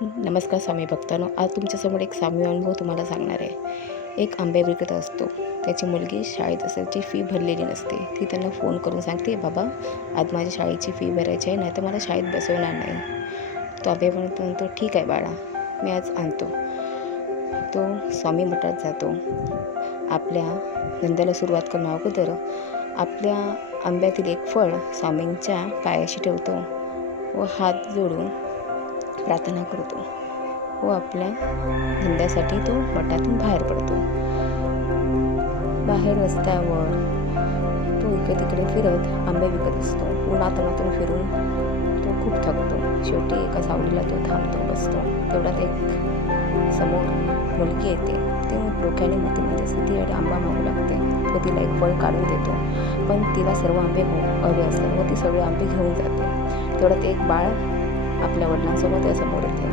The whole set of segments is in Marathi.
नमस्कार स्वामी भक्तांनो, आज तुमच्यासमोर एक स्वामी अनुभव तुम्हाला सांगणार आहे. एक आंबे विकत असतो. त्याची मुलगी शाळेत असायची, फी भरलेली नसते. ती त्यांना फोन करून सांगते, बाबा आज माझ्या शाळेची फी भरायची आहे, नाही तर मला शाळेत बसवणार नाही. तो आंबे म्हणतो ठीक आहे बाळा, मी आज आणतो. तो स्वामी मठात जातो. आपल्या धंद्याला सुरुवात करून अगोदर आपल्या आंब्यातील एक फळ स्वामींच्या पायाशी ठेवतो व हात जोडून प्रार्थना करतो व आपल्या धंद्यासाठी तो मठातून बाहेर पडतो. बाहेर रस्त्यावर तो इकडे तिकडे फिरत आंबे विकत असतो. उन्हातानातून फिरून तो खूप थकतो. शेवटी एका सावलीला तो थांबतो, बसतो. तेवढ्यात एक समोर मुलगी येते. ती डोक्याने मतीमध्ये असते. ती आंबा मागू लागते. तो तिला एक फळ काढून देतो, पण तिला सर्व आंबे हवे असतात व ती सगळे आंबे घेऊन जाते. तेवढ्यात एक बाळ आपल्या वडिलांसोबत त्यासमोर येते.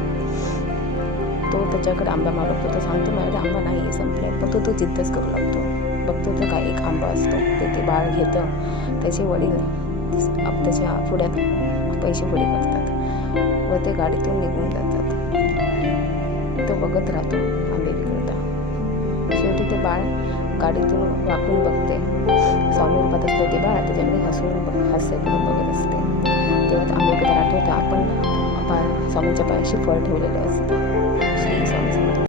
तो त्याच्याकडे आंबा मागतो. तो सांगतो माझ्याकडे आंबा नाही आहे, संपला. पण तो जिद्दच करू लागतो. बघतो तर काय एक आंबा असतो. ते बाळ घेतं. त्याचे वडील त्याच्या पुढ्यात पैसे पुढे करतात व ते गाडीतून निघून जातात. तो बघत राहतो आंबे विकता. शेवटी ते बाळ गाडीतून वाकून बघते. स्वामी रूपात असतं ते बाळ त्याच्याकडे हास्य करून बघत असते. तेव्हा आंबेडकर आठवतं आपण स्वामींच्या पायाशी फळ ठेवलेलं असतं. श्री स्वामी समर्थ.